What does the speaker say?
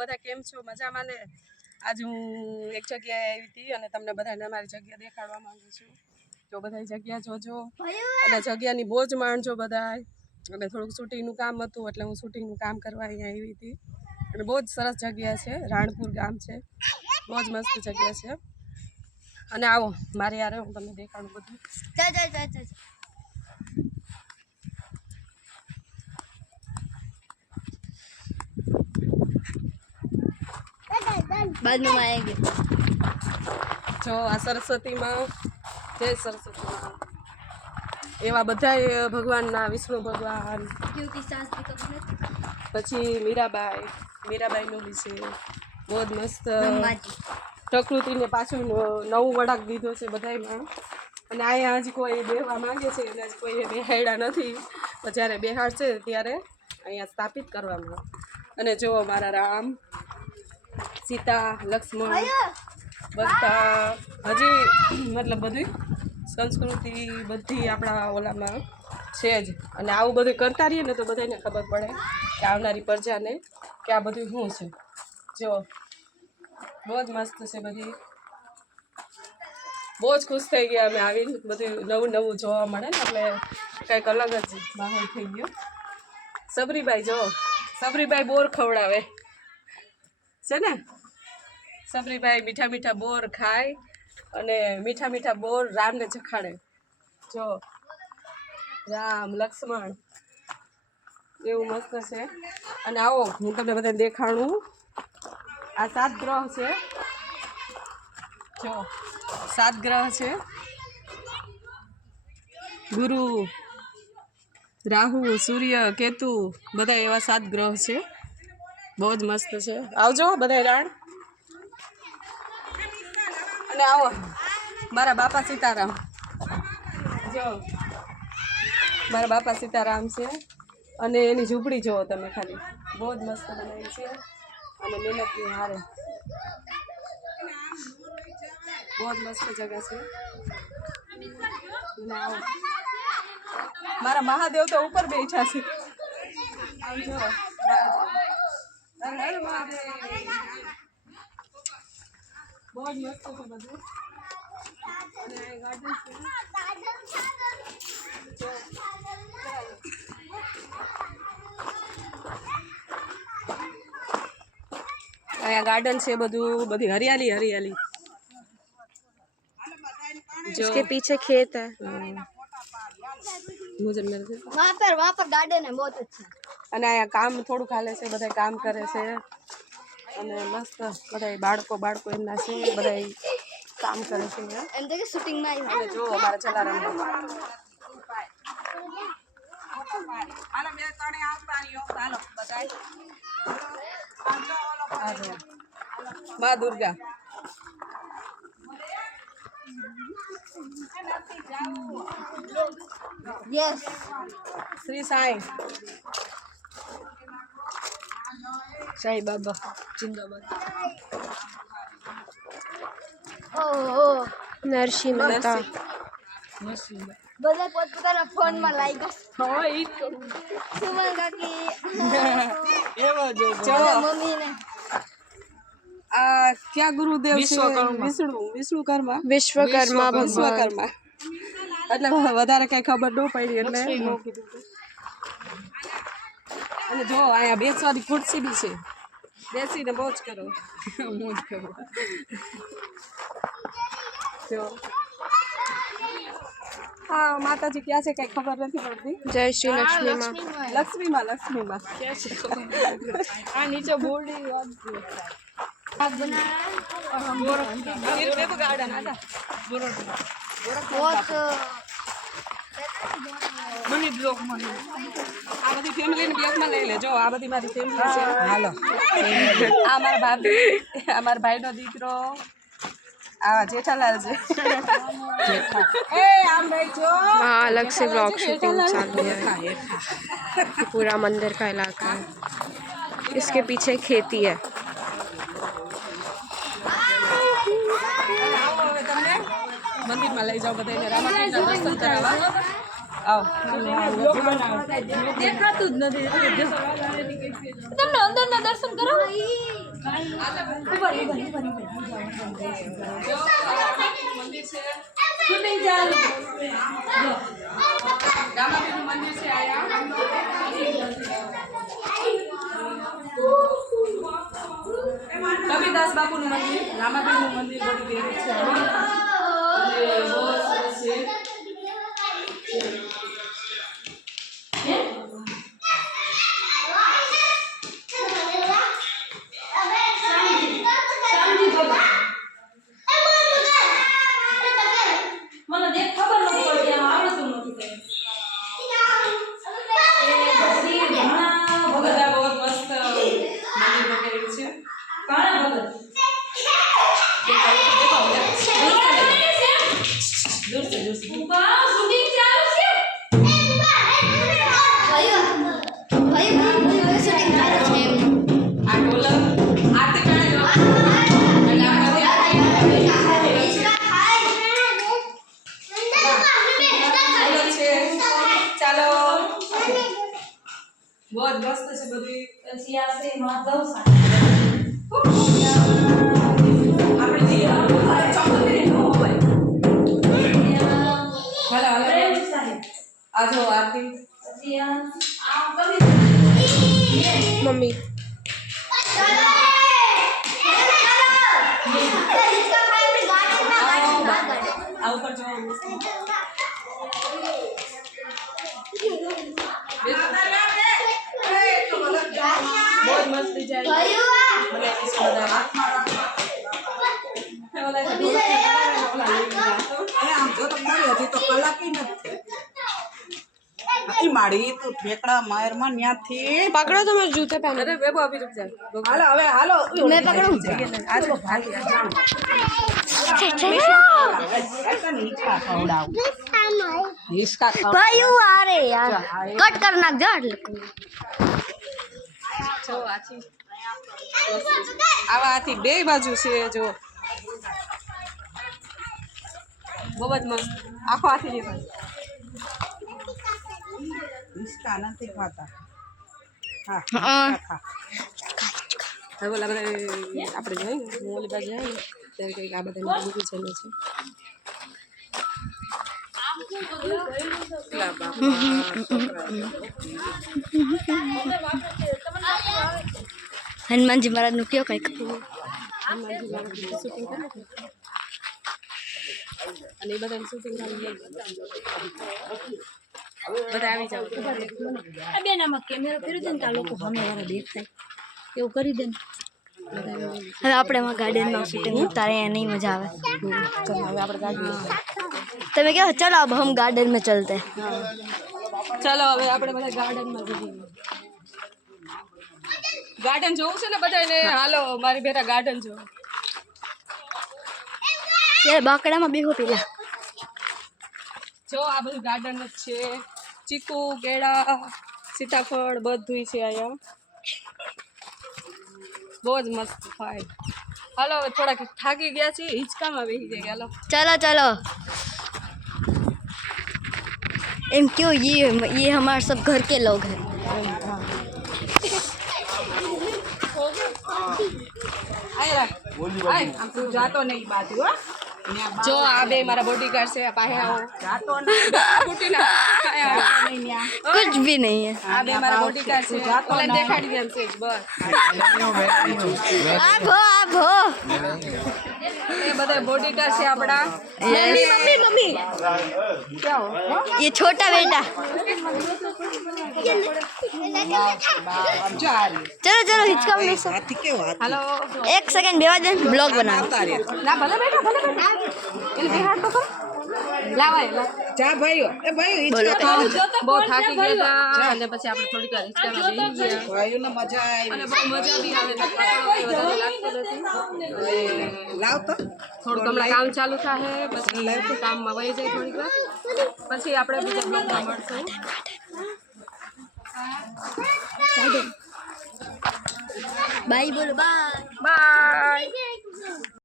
બધા કેમ છો? મજામાં ને? આજ હું એક જગ્યાએ આવી હતી અને તમને બધાને અમારી જગ્યા દેખાડવા માંગુ છું. તો બધા જગ્યા જોજો અને જગ્યાની બહુ જ માણજો બધાય. અને થોડુંક શૂટિંગનું કામ હતું એટલે હું શૂટિંગનું કામ કરવા અહીંયા આવી હતી. અને બહુ જ સરસ જગ્યા છે, રાણપુર ગામ છે, બહુ જ મસ્ત જગ્યા છે. અને આવો મારે યારે હું તમને દેખાડું બધું. જો આ સરસ્વતીમાં, જય સરસ્વતીમાં, એવા બધા ભગવાનના, વિષ્ણુ ભગવાન, પછી મીરાબાઈનું બી છે, બહુ જ મસ્ત પ્રકૃતિને પાછું નવું વળાંક દીધો છે બધામાં. અને અહીંયા હજી કોઈ બેહવા માંગે છે અને હજી કોઈ બેહાડ્યા નથી, તો જ્યારે બેહાડશે ત્યારે અહીંયા સ્થાપિત કરવામાં. અને જુઓ મારા રામ, સીતા, લક્ષ્મણ બધા હજી મતલબ બધી સંસ્કૃતિ બધી આપણા ઓલામાં છે જ. અને આવું બધું કરતા રહીએ ને તો બધાને ખબર પડે કે આવનારી પ્રજાને કે આ બધું શું છે. જો બહુ જ મસ્ત છે બધી, બહુ જ ખુશ થઈ ગયા અમે આવીને. બધું નવું નવું જોવા મળે ને એટલે કંઈક અલગ જ માહોલ થઈ ગયો. સબરીબાઈ જો, સબરીબાઈ બોર ખવડાવે છે ને. સબરીબાઈ મીઠા મીઠા બોર ખાય અને મીઠા મીઠા બોર રામને ચખાડે. જો રામ લક્ષ્મણ એવું મસ્ત છે. અને આવો હું તમને બધાને દેખાડું. આ 7 ગ્રહ છે, જો 7 ગ્રહ છે. ગુરુ, રાહુ, સૂર્ય, કેતુ બધા એવા 7 ગ્રહ છે. બહુ જ મસ્ત છે. આવજો બધા રાણ. અને આવો મારા બાપા સીતારામ, જો મારા બાપા સીતારામ છે. અને એની ઝૂંપડી જુઓ તમે ખાલી, બહુ જ મસ્ત બનાવી છે. અને મહેનતની હારે બહુ જ મસ્ત જગા છે. અને આવો મારા મહાદેવ તો ઉપર બેઠા છે. આવજો બહુ જ મસ્ત છે બધું. અને ગાર્ડન છે. અહીંયા गार्डन છે બધું, બધી हरियाली हरियाली. जो इसके पीछे खेत है, मुझे वहाँ पर गार्डन है बहुत अच्छा. અને અહીંયા કામ થોડુંક હાલે છે, બધા કામ કરે છે. અને મસ્ત બધા બાળકો એમના છે, બધા કામ કરે છે. એમ તો કે શૂટિંગમાં અને જો અમારા જલારામ માં દુર્ગા, यस શ્રી સાંઈ, સાઈ બાબા જિંદાબાદ. ઓહ નરસિંહ મહેતા બધા પોતપોતાના ફોનમાં લાગી ગયા. હા ઈ તો સુમન કાકી એવો જો મમ્મીને આ ક્યાં ગુરુદેવ છે? વિષ્ણુકર્મા વિશ્વકર્મા. એટલે વધારે કઈ ખબર ન પડી એટલે ન કીધું. અને જો અહીંયા બેસવાની ખુરશી બી છે, બેસીને મોજ કરો. જો હા માતાજી ક્યાં છે કઈ ખબર નથી પડતી. જય શ્રી લક્ષ્મીમાં. લક્ષ્મીમાં આ નીચે બોર્ડ આ બધી ફેમિલીને બ્લોગમાં લઈ લેજો. આ બધી મારી ફેમિલી છે. હાલો આ મારા ભાભી, આ મારા ભાઈનો દીકરો, આ જેઠાલાલ છે. वहाँ अलग से ब्लॉग शूटिंग चालू है. पूरा मंदिर का इलाका है, इसके पीछे खेती है. મંદિરમાં લઈ જાઓ બધાને રામાપીરના દર્શન કરાવવા. આવો દેખાતું જ નથી. તમને અંદરના દર્શન કરો. મંદિર છે શૂટિંગ ચાલુ રામાપીરનું મંદિર છે આયા કબીરદાસ બાપુનું મંદિર રામાપીરનું મંદિર બધી દેવી છે અને બહુ સરસ છે बहुत मस्त છે બધી પછી આ છે માધવ આપણે જે ચોકલેટ નો હોય ભલા આ જો આરતી પછી આ કરી મમ્મી આ ઉપર જો बहुत मस्त डिजाइन माड़ी तो ठेकड़ा मार में न्या थी पकड़ो तो मेरे जूते पहन अरे बेबो अभी रुक जा हालो अबे हालो मैं पकड़ूं आज तो भाग ऐसा नहीं खा खवड़ाऊ इसका भाई वो आ रहे यार कट करना जड़ જો આથી આવા આથી બે બાજુ છે જો બહુ જ મસ્ત આખો આથી લેવા इसका नहीं खाता हाँ खा હવે ઓલા બધા આપણે જોઈએ ને હું ઓલી બાજુ જાય ને ત્યારે કંઈક આ બધા મારી મૂકી ચાલે છે हनुमान जी महाराज नु क्यों कई શૂટિંગ કરે અને એ બધાની શૂટિંગ કરી બધા આવી જાવ अबे नाम कैमरा फेर दे ता लोग हमें वाला देखता એવું કરી દે હવે આપણે માં ગાર્ડન માં શૂટિંગ ઉતારે नहीं मजा आवे ચલો હવે આપણે ગાડી તમે કહો चलो अब हम गार्डन में चलते ચાલો હવે આપણે બધા ગાર્ડનમાં જઈએ ગાર્ડન જોવું છે ને બધાને હાલો મારી બેટા ગાર્ડન જો यार बाकड़ा में बेहो पेला જો આ બધું ગાર્ડન જ છે ચીકુ કેળા સીતાફળ બધું છે અહીંયા બહુ જ મસ્ત થાય હાલો હવે થોડાક થાકી ગયા છીએ હિંચકામાં બેસી જાય હાલો चलो चलो एम क्यों ये हमारे सब घर के लोग हैं आम तू जातो नहीं बाजू हो જો આ બે મારા બોડીગાર્ડ છે પાસે આવો जातो नहीं ફૂટી ના नहीं न्या कुछ भी नहीं है આ બે મારા બોડીગાર્ડ છે ઓલા દેખાડી દે એમ છે બસ आप हो એ બધા બોડીગાર્ડ છે આપણા मम्मी मम्मी मम्मी क्या हो ये छोटा बेटा चलो चलो हिचका में सो हाथी के हाथ हेलो एक सेकंड बेवा दे ब्लॉग बना ना भले बेटा इन बिहार तो લાવાય जा भाई ए भाई बोलो બહુ થાકી ગયા હતા અને પછી આપણે થોડીક વાર હિંચકામાં બેસી ગયા भाई ने मजा आई અને બહુ મજા બી આવે ને થાક વધારે લાગતો નથી लाओ तो થોડુંક હમણાં કામ ચાલુ થાય પછી કામમાં વહી જાય થોડીક વાર પછી આપણે બીજા બ્લોગમાં મળશું बाय बोलो बाय બાય